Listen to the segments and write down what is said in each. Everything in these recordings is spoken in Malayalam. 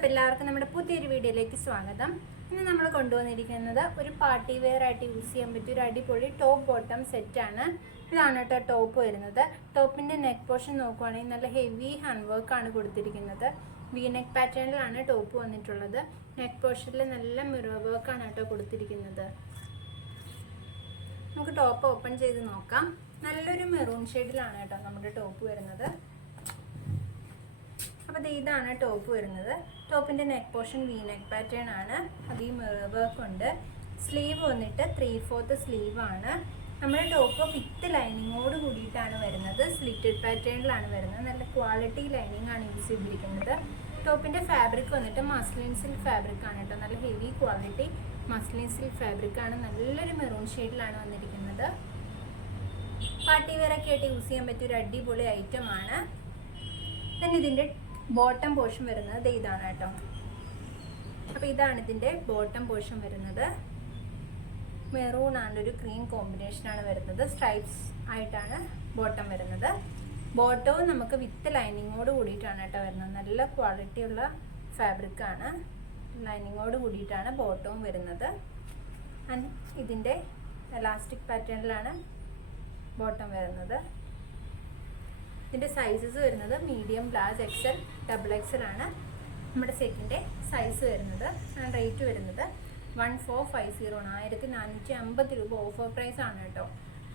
അപ്പോൾ എല്ലാവർക്കും നമ്മുടെ പുതിയൊരു വീഡിയോയിലേക്ക് സ്വാഗതം. ഇന്ന് നമ്മൾ കൊണ്ടുവന്നിരിക്കുന്നത് ഒരു പാർട്ടി വെയർ ആയിട്ട് യൂസ് ചെയ്യാൻ പറ്റിയ ഒരു അടിപൊളി ടോപ്പ് ബോട്ടം സെറ്റാണ് ഇതാണ് കേട്ടോ ടോപ്പ് വരുന്നത്. ടോപ്പിന്റെ നെക്ക് പോർഷൻ നോക്കുവാണെങ്കിൽ നല്ല ഹെവി ഹാൻഡ് വർക്കാണ് കൊടുത്തിരിക്കുന്നത്. വി നെക്ക് പാറ്റേണിലാണ് ടോപ്പ് വന്നിട്ടുള്ളത്. നെക്ക് പോർഷനിൽ നല്ല മിറർ വർക്കാണ് കേട്ടോ കൊടുത്തിരിക്കുന്നത്. നമുക്ക് ടോപ്പ് ഓപ്പൺ ചെയ്ത് നോക്കാം. നല്ലൊരു മെറൂൺ ഷെയ്ഡിലാണ് കേട്ടോ നമ്മുടെ ടോപ്പ് വരുന്നത്. അപ്പോൾ ഇതാണ് ടോപ്പ് വരുന്നത്. ടോപ്പിന്റെ neck portion V neck pattern ആണ്. അത് ഈ വർക്ക് ഉണ്ട്. സ്ലീവ് വന്നിട്ട് ത്രീ ഫോർത്ത് സ്ലീവ് ആണ്. നമ്മുടെ ടോപ്പ് വിത്ത് ലൈനിങ്ങോട് കൂടിയിട്ടാണ് വരുന്നത്. സ്ലിറ്റഡ് പാറ്റേണിലാണ് വരുന്നത്. നല്ല ക്വാളിറ്റി ലൈനിങ് ആണ് യൂസ് ചെയ്തിരിക്കുന്നത് ടോപ്പിന്റെ ഫാബ്രിക് വന്നിട്ട് മസ്ലിൻ സിൽക്ക് ഫാബ്രിക് ആണ് കേട്ടോ. നല്ല heavy quality muslin silk fabric ആണ്. നല്ലൊരു മെറൂൺ ഷെയ്ഡിലാണ് വന്നിരിക്കുന്നത്. പാർട്ടി വെയറൊക്കെ ആയിട്ട് യൂസ് ചെയ്യാൻ പറ്റിയ ഒരു അടിപൊളി ഐറ്റം ആണ്. Then ഇതിന്റെ ബോട്ടം പോർഷൻ വരുന്നത് ഇതാണ് കേട്ടോ. അപ്പോൾ ഇതാണ് ഇതിന്റെ ബോട്ടം പോർഷൻ വരുന്നത്. മെറൂൺ ആണ് ഒരു ക്രീം കോമ്പിനേഷൻ ആണ് വരുന്നത്. സ്ട്രൈപ്സ് ആയിട്ടാണ് ബോട്ടം വരുന്നത്. ബോട്ടവും നമുക്ക് വിത്ത് ലൈനിങ്ങോട് കൂടിയിട്ടാണ് കേട്ടോ വരുന്നത്. നല്ല ക്വാളിറ്റി ഉള്ള ഫാബ്രിക് ആണ്. ലൈനിങ്ങോട് കൂടിയിട്ടാണ് ബോട്ടവും വരുന്നത്. ആൻഡ് ഇതിന്റെ എലാസ്റ്റിക് പാറ്റേണിലാണ് ബോട്ടം വരുന്നത്. ഇതിന്റെ സൈസസ് വരുന്നത് medium large XL double XL ആണ്. നമ്മുടെ സെറ്റിന്റെ സൈസ് വരുന്നത്. റേറ്റ് വരുന്നത് വൺ ഫോർ ഫൈവ് സീറോ ആണ്. ആയിരത്തി നാനൂറ്റി അമ്പത് രൂപ ഓഫർ പ്രൈസ് ആണ് കേട്ടോ.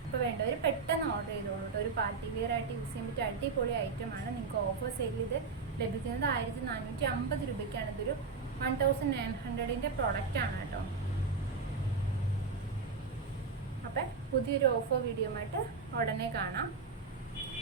അപ്പോൾ വേണ്ടവർ പെട്ടെന്ന് ഓർഡർ ചെയ്തോളൂ കേട്ടോ. ഒരു പാർട്ടി വെയർ ആയിട്ട് യൂസ് ചെയ്യാൻ പറ്റിയ അടിപൊളി ഐറ്റം ആണ് നിങ്ങൾക്ക് ഓഫർ സെയിൽ ചെയ്ത് ലഭിക്കുന്നത് ആയിരത്തി നാനൂറ്റി അമ്പത് രൂപയ്ക്കാണ്. ഇതൊരു വൺ തൗസൻഡ് നയൻ ഹൺഡ്രഡിന്റെ പ്രൊഡക്റ്റ് ആണ് കേട്ടോ. അപ്പം പുതിയൊരു ഓഫർ വീഡിയോ ആയിട്ട് ഉടനെ കാണാം.